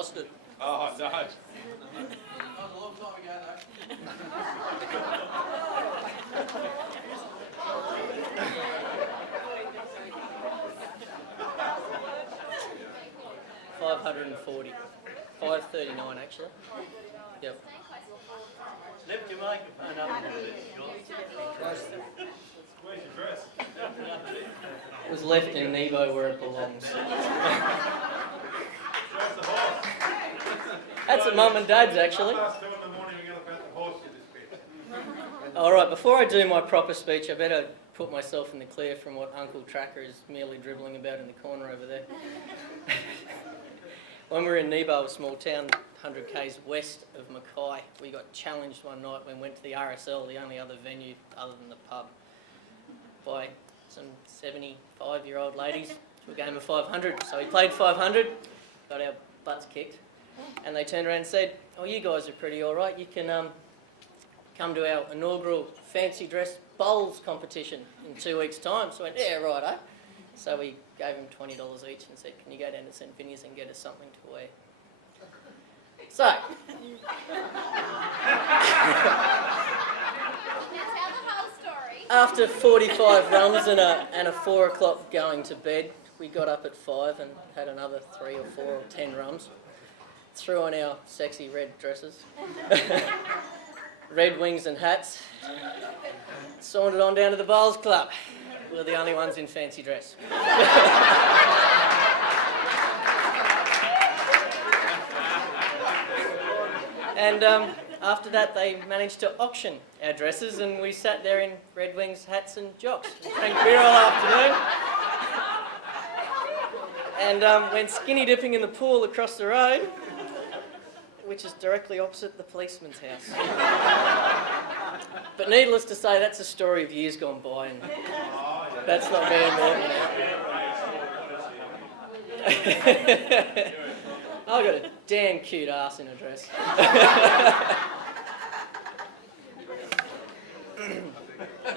lost it. Oh, no. That was a long time ago, $540. $539 actually. Yep. Left your microphone up. Where's your dress? It was left in Nebo where it belongs. Dress the horse. That's at Mum and Dad's actually. 2:30 in the morning, we're going to put the horse in this bit. Alright, before I do my proper speech, I better put myself in the clear from what Uncle Tracker is merely dribbling about in the corner over there. When we were in Nebo, a small town 100 k's west of Mackay, we got challenged one night when we went to the RSL, the only other venue other than the pub, by some 75-year-old ladies to a game of 500. So we played 500, got our butts kicked, and they turned around and said, "Oh, you guys are pretty alright, you can come to our inaugural fancy dress bowls competition in 2 weeks' time." So I went, "Yeah, righto." So we gave them $20 each and said, "Can you go down to St Vinny's and get us something to wear?" So, Now tell the whole story. after 45 rums and a 4 o'clock going to bed, we got up at 5 and had another 3 or 4 or 10 rums. Threw on our sexy red dresses, red wings and hats, sauntered on down to the bowls club. We were the only ones in fancy dress. And after that, they managed to auction our dresses, and we sat there in red wings, hats, and jocks. We drank beer all afternoon, and went skinny dipping in the pool across the road, which is directly opposite the policeman's house. But needless to say, that's a story of years gone by, and that's not me anymore. I've got a damn cute ass in a dress.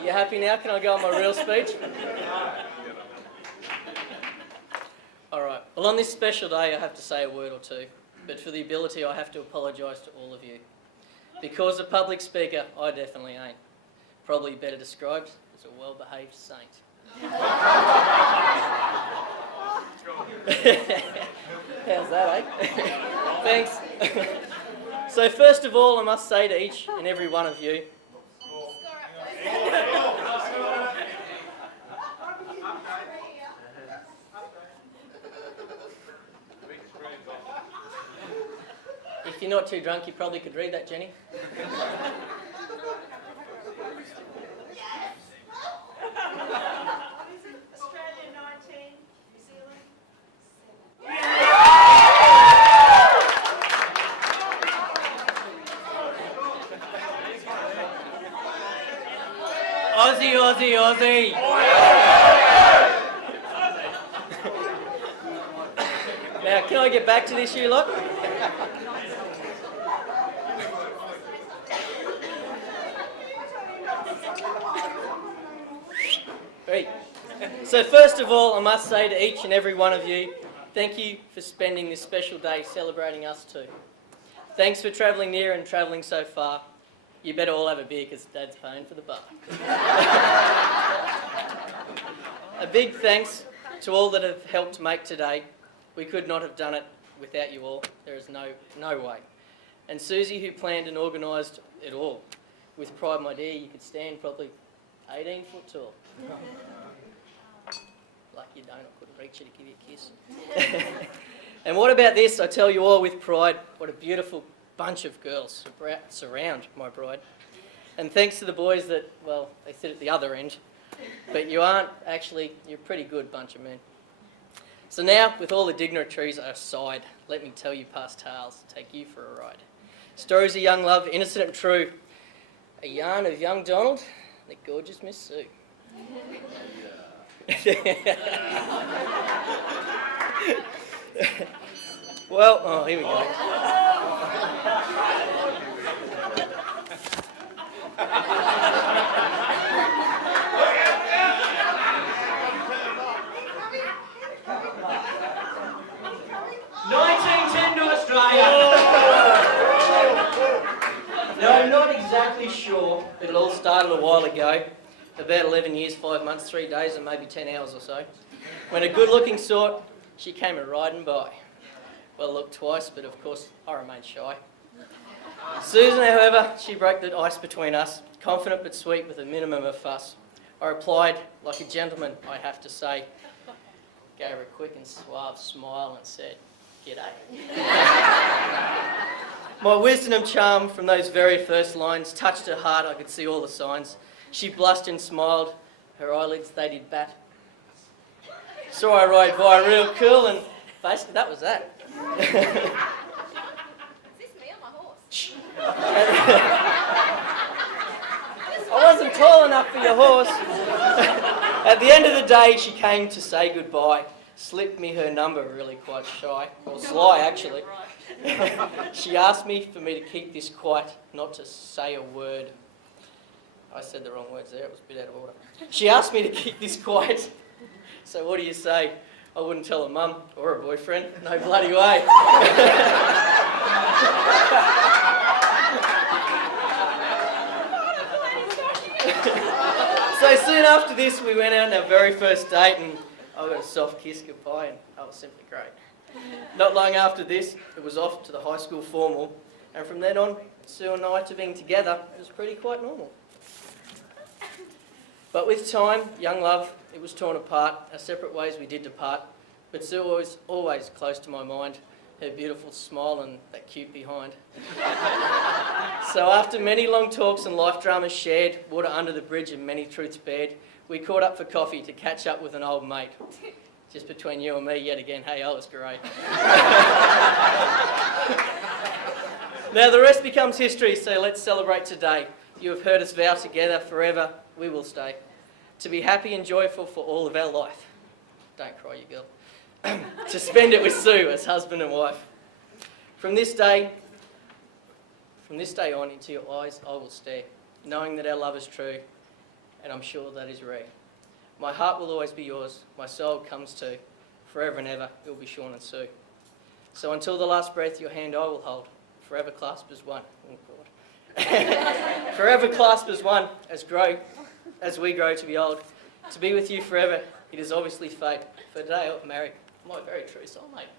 You happy now? Can I go on my real speech? Alright, well on this special day I have to say a word or two, but for the ability I have to apologise to all of you. Because a public speaker, I definitely ain't. Probably better described as a well-behaved saint. How's that, eh? Thanks. So first of all, I must say to each and every one of you, if you're not too drunk, you probably could read that, Jenny. Australia 19, New Zealand 7. Aussie, Aussie, Aussie! Now, can I get back to this, you lot? Great. So first of all, I must say to each and every one of you, thank you for spending this special day celebrating us too. Thanks for travelling near and travelling so far. You better all have a beer because Dad's paying for the bar. A big thanks to all that have helped make today. We could not have done it without you all. There is no way. And Susie, who planned and organised it all. With pride, my dear, you could stand probably 18 foot tall. Lucky you don't, I couldn't reach you to give you a kiss. And what about this? I tell you all with pride, what a beautiful bunch of girls surround my bride. And thanks to the boys that, well, they sit at the other end. But you aren't actually, you're a pretty good bunch of men. So now, with all the dignitaries aside, let me tell you past tales, take you for a ride. Stories of young love, innocent and true. A yarn of young Donald and the gorgeous Miss Sue. Well, oh, here we go. I'm not exactly sure, but it all started a while ago, about 11 years, 5 months, 3 days and maybe 10 hours or so, when a good-looking sort, she came a-riding by. Well, I looked twice, but of course I remained shy. Susan, however, she broke the ice between us, confident but sweet with a minimum of fuss. I replied, like a gentleman, I have to say, gave her a quick and suave smile and said, "G'day." My wisdom and charm from those very first lines touched her heart. I could see all the signs. She blushed and smiled. Her eyelids, they did bat. So I rode by real cool and basically that was that. Is this me on my horse? I wasn't tall enough for your horse. At the end of the day, she came to say goodbye. Slipped me her number, really quite shy. Or sly, actually. She asked me for me to keep this quiet, not to say a word. I said the wrong words there, it was a bit out of order. She asked me to keep this quiet. So what do you say? I wouldn't tell a mum or a boyfriend. No bloody way. So soon after this, we went out on our very first date and I got a soft kiss goodbye and that was simply great. Not long after this, it was off to the high school formal, and from then on, Sue and I to being together, it was pretty quite normal. But with time, young love, it was torn apart. Our separate ways we did depart, but Sue was always close to my mind, her beautiful smile and that cute behind. So after many long talks and life dramas shared, water under the bridge and many truths bared, we caught up for coffee to catch up with an old mate. Just between you and me yet again, hey, that was great. Now the rest becomes history, so let's celebrate today. You have heard us vow together forever, we will stay. To be happy and joyful for all of our life. Don't cry, you girl. To spend it with Sue as husband and wife. From this day on, into your eyes I will stare, knowing that our love is true, and I'm sure that is rare. My heart will always be yours, my soul comes to, forever and ever it will be Sean and Sue. So until the last breath your hand I will hold, forever clasped as one. Oh God. Forever clasped as one, as we grow to be old. To be with you forever, it is obviously fate. For today I'm married, my very true soulmate.